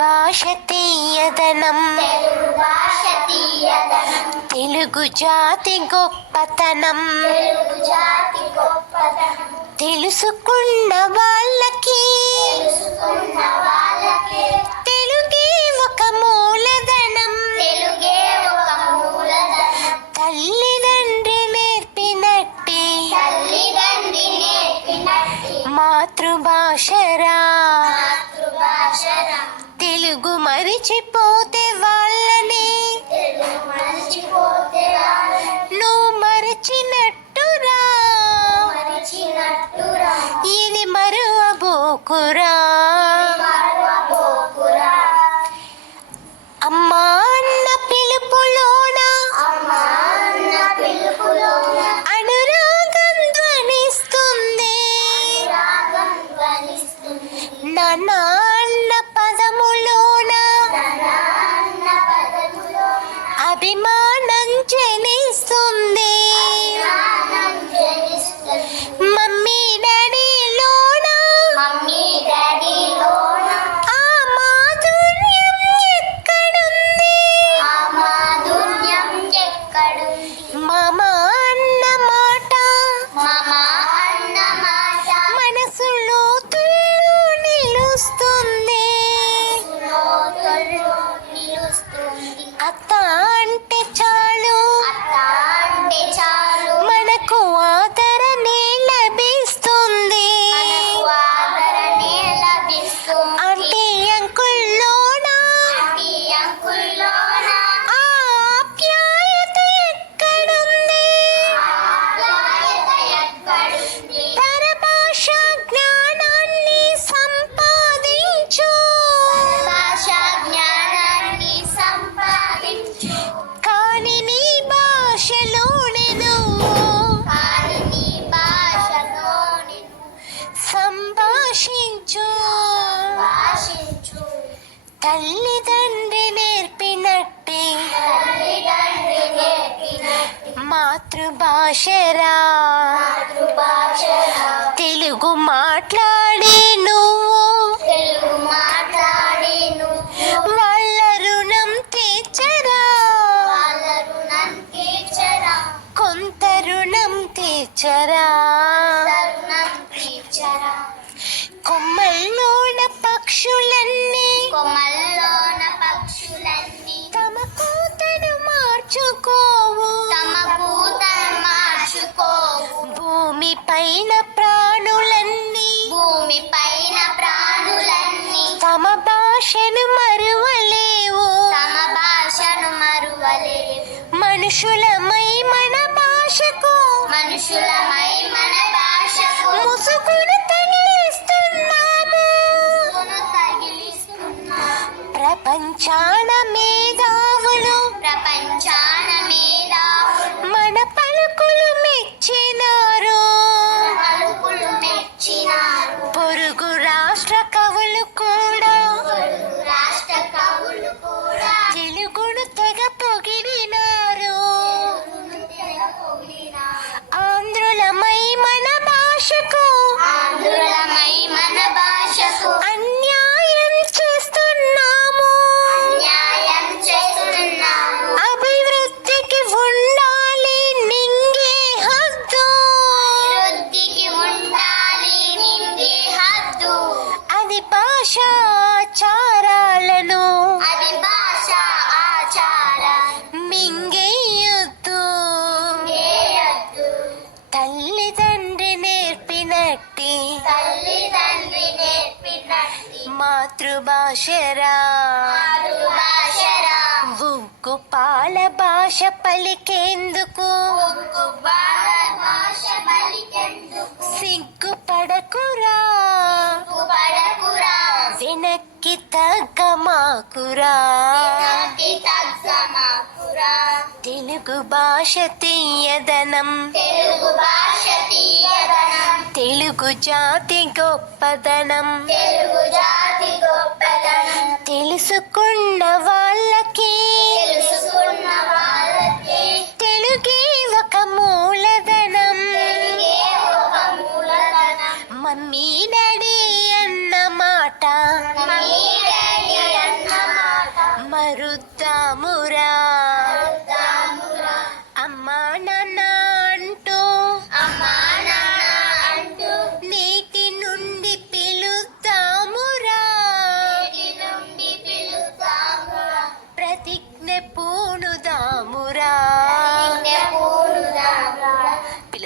భాష తీయదనం, తెలుగు జాతి గొప్పతనం, తెలుసుకున్న వాళ్ళకి తెలుగే ఒక మూలధనం, తల్లిదండ్రి నేర్పినట్టే మాతృభాషరా. తెలుగు మరిచిపోతే వాళ్ళని నువ్వు మరచినట్టురా, ఇది మరువబోకురా. అమ్మా అన్న పిలుపులోన అనురాగం ధ్వనిస్తుంది, నాన్న అన్న పదములోన అభిమానం జనిస్తుంది, మమ్మీ డాడీలోన ఆ మాధుర్యం ఎక్కడుంది, మామ అన్న మాట మనసులో తుళ్ళు నిలుస్తుంది, అత్త అంటే చాలు మనకు ఆదరణే లభిస్తుంది, అంటే అంకుల్లోన ఆ ఆప్యాయత ఎక్కడుంది, పరభాష జ్ఞానాన్ని సంపాదించు, కాని నీ భాషలోనే నువ్వు సంభాషించు, తల్లిదండ్రి నేర్పినట్టే మాతృభాషరా. తెలుగు మాట్లాడి నువ్వు వాళ్ళ రుణం తీర్చరా, కొంత రుణం తీర్చరా. కొమ్మల్లోన పక్షులన్నీ తమ కూతను మార్చుకోవు, భూమి పైన ప్రాణులన్నీ తమ భాషను మరువలేవు, మనుషులమై మన భాషకు ముసుగును తగిలిస్తున్నాము, ప్రపంచాన మేధావులు మన పలుకులు మెచ్చినారు, పొరుగు రాష్ట్ర కవులు కూడా తెలుగును తెగ పొగిడినారు, ఆంధ్రులమై మన భాషకు అన్యాయం చేస్తున్నాము, అభివృద్ధికి ఉండాలి నింగే హద్దు, అది భాషాచారాలను మింగేయొద్దు, తల్లిదండ్రి నేర్పినట్టే మాతృభాషరా. ఉగ్గు పాల భాష పలికేందుకు సిగ్గుపడకురా, వెనక్కి తగ్గమాకురా. తెలుగు భాష తీయదనం, తెలుగు జాతి గొప్పదనం, తెలుసుకున్న వాళ్ళకి తెలుగే ఒక మూలధనం, మమ్మీ డాడీ అన్న మాట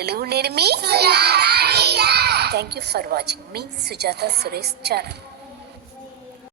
పిల్లలు నేను మీ థ్యాంక్ యూ ఫర్ వాచింగ్ మీ సుజాత సురేష్ ఛానల్.